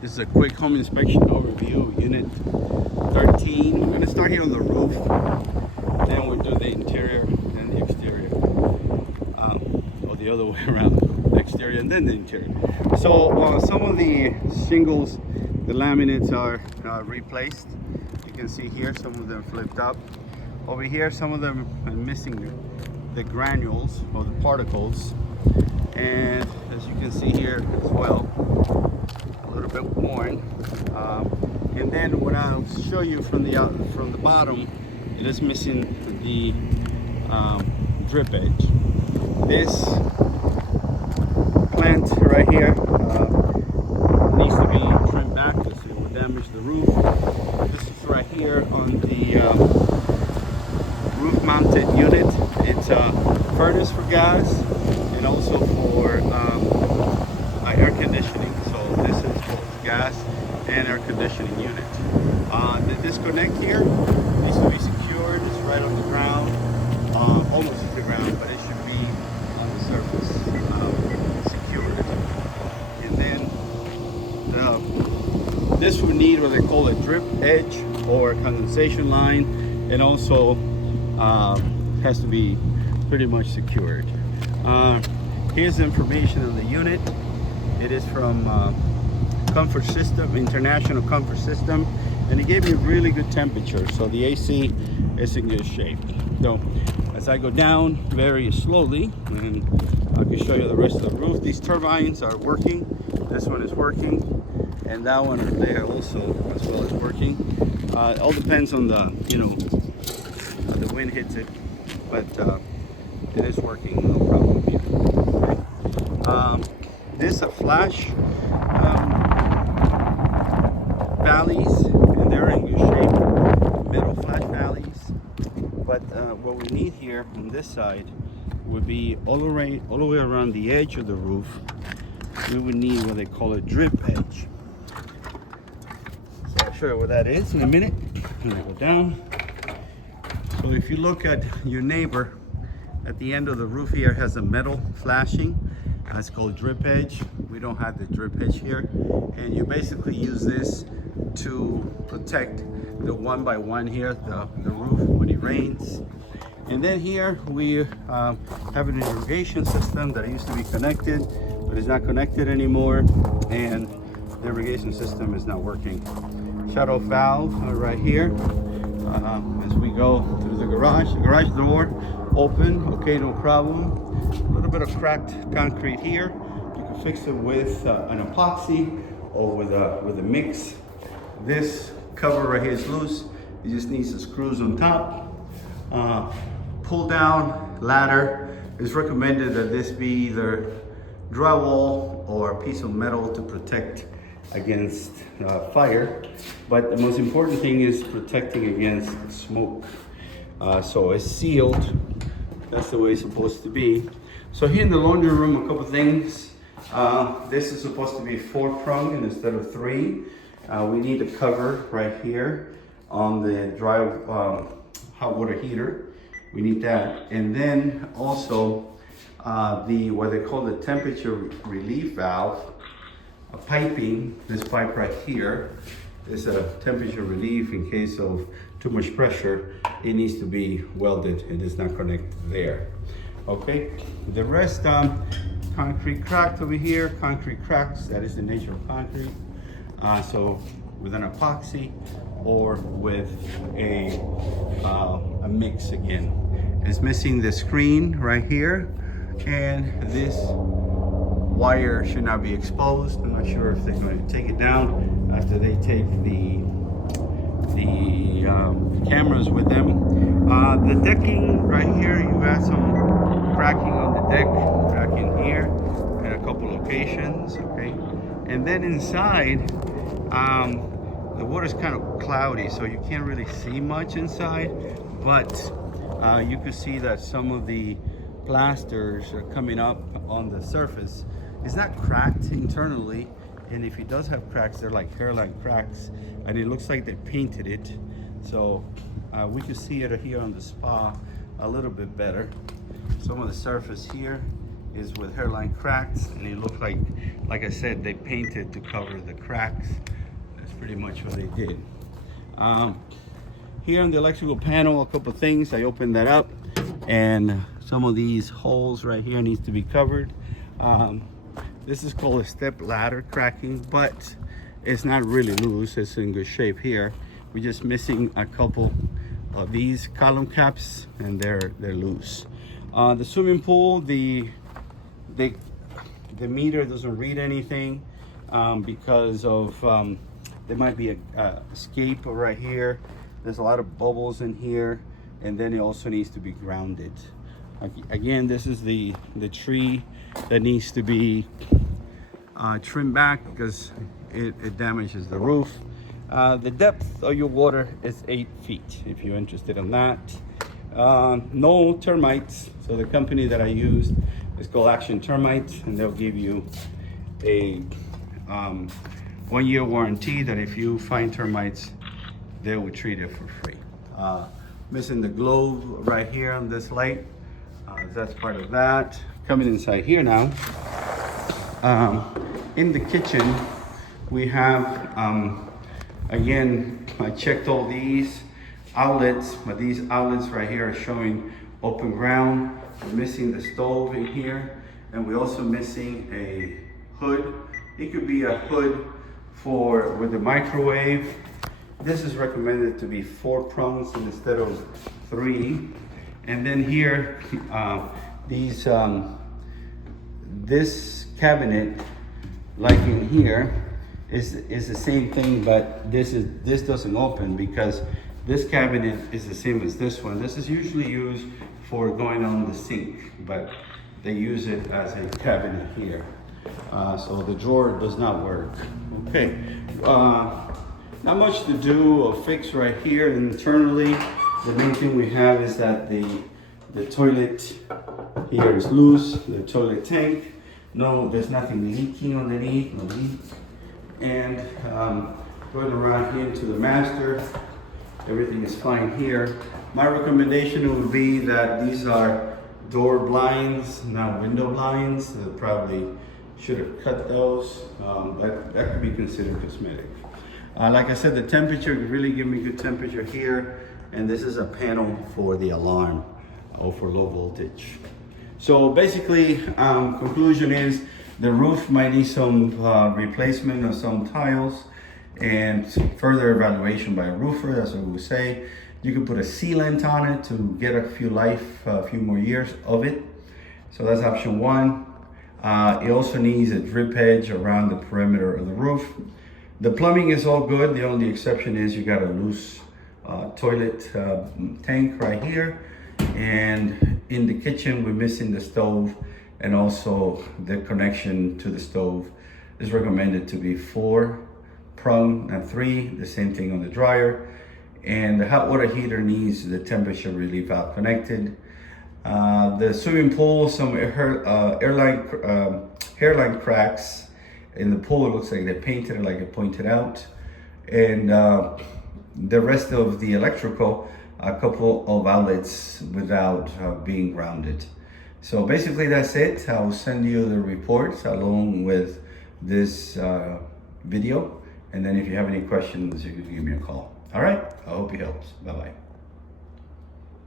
This is a quick home inspection overview, unit 13. We're going to start here on the roof, then we'll do the interior and the exterior, or the other way around, the exterior and then the interior. So some of the shingles, the laminates are replaced. You can see here some of them flipped up. Over here some of them are missing the granules or the particles, and as you can see here as well, a little bit worn. And then what I'll show you from the bottom, it is missing the drip edge. This plant right here needs to be trimmed back because it will damage the roof. This is right here on the roof mounted unit. It's a furnace for gas and also for air conditioning. So this is both gas and air conditioning unit. The disconnect here needs to be secured. It's right on the ground, almost to the ground, but it should be on the surface, secured. And then this would need what they call a drip edge or condensation line, and also has to be pretty much secured. Here's the information on the unit. It is from Comfort System, International Comfort System, and it gave me a really good temperature, so the AC is in good shape. So as I go down very slowly, and I can show you the rest of the roof. These turbines are working. This one is working, and that one are there also as well as working. It all depends on the the wind hits it, but it is working, no problem here. Okay. This is a flash valleys, and they're in good shape, middle flash valleys. But what we need here on this side would be all the way around the edge of the roof. We would need what they call a drip edge. So I'll show you what that is in a minute. I'm gonna go down. So if you look at your neighbor, at the end of the roof here has a metal flashing. It's called drip edge. We don't have the drip edge here, and you basically use this to protect the one by one here, the roof when it rains. And then here we have an irrigation system that used to be connected, but is not connected anymore, and the irrigation system is not working. Shut off valve right here. As we go through the garage door open, okay, no problem. A little bit of cracked concrete here. You can fix it with an epoxy or with a mix. This cover right here is loose. It just needs the screws on top. Pull down ladder. It's recommended that this be either drywall or a piece of metal to protect against fire, but the most important thing is protecting against smoke. So it's sealed. That's the way it's supposed to be. So here in the laundry room, a couple things. This is supposed to be 4-prong instead of 3. We need a cover right here on the dry hot water heater. We need that, and then also what they call the temperature relief valve. A piping, this pipe right here is a temperature relief in case of too much pressure. It needs to be welded. It is not connected there. Okay, the rest, concrete cracked over here, concrete cracks, that is the nature of concrete. So with an epoxy or with a mix again. It's missing the screen right here, and this wire should not be exposed. I'm not sure if they're going to take it down after they take the cameras with them. The decking right here, you got some cracking on the deck, cracking here at a couple locations, okay? And then inside, the water's kind of cloudy, so you can't really see much inside, but you can see that some of the plasters are coming up on the surface. It's not cracked internally, and if it does have cracks, they're like hairline cracks, and it looks like they painted it. So we can see it here on the spa a little bit better. Some of the surface here is with hairline cracks, and it looks like I said, they painted to cover the cracks. That's pretty much what they did. Here on the electrical panel, a couple things. I opened that up, and some of these holes right here needs to be covered. This is called a step ladder cracking, but it's not really loose. It's in good shape here. We're just missing a couple of these column caps, and they're loose. The swimming pool, the meter doesn't read anything because of there might be a escape right here. There's a lot of bubbles in here, and then it also needs to be grounded. Again, this is the tree that needs to be trimmed back because it damages the roof. The depth of your water is 8 feet if you're interested in that. No termites. So the company that I used is called Action Termites, and they'll give you a 1-year warranty that if you find termites, they will treat it for free. Missing the globe right here on this light. That's part of that. Coming inside here now. In the kitchen, we have, again, I checked all these outlets, but these outlets right here are showing open ground. We're missing the stove in here, and we're also missing a hood. It could be a hood with the microwave. This is recommended to be 4 prongs instead of 3. And then here, this cabinet, like in here, is the same thing, but this doesn't open because this cabinet is the same as this one. This is usually used for going on the sink, but they use it as a cabinet here. So the drawer does not work. Okay, not much to do or fix right here internally. The main thing we have is that the toilet here is loose, the toilet tank. No, there's nothing leaking underneath, no leak. And going around here to the master, everything is fine here. My recommendation would be that these are door blinds, not window blinds. They probably should have cut those. That could be considered cosmetic. Like I said, the temperature really give me good temperature here, and this is a panel for the alarm or for low voltage. So basically, conclusion is the roof might need some replacement of some tiles and further evaluation by a roofer. That's what we would say. You can put a sealant on it to get a few more years of it. So that's option 1. It also needs a drip edge around the perimeter of the roof. The plumbing is all good. The only exception is you got a loose toilet tank right here. And in the kitchen, we're missing the stove, and also the connection to the stove is recommended to be 4 prong and 3, the same thing on the dryer. And the hot water heater needs the temperature relief valve connected. The swimming pool, some hairline cracks in the pool. It looks like they painted it like I pointed out. And the rest of the electrical, a couple of outlets without being grounded. So basically that's it. I'll send you the reports along with this video. And then if you have any questions, you can give me a call. All right, I hope it helps. Bye-bye.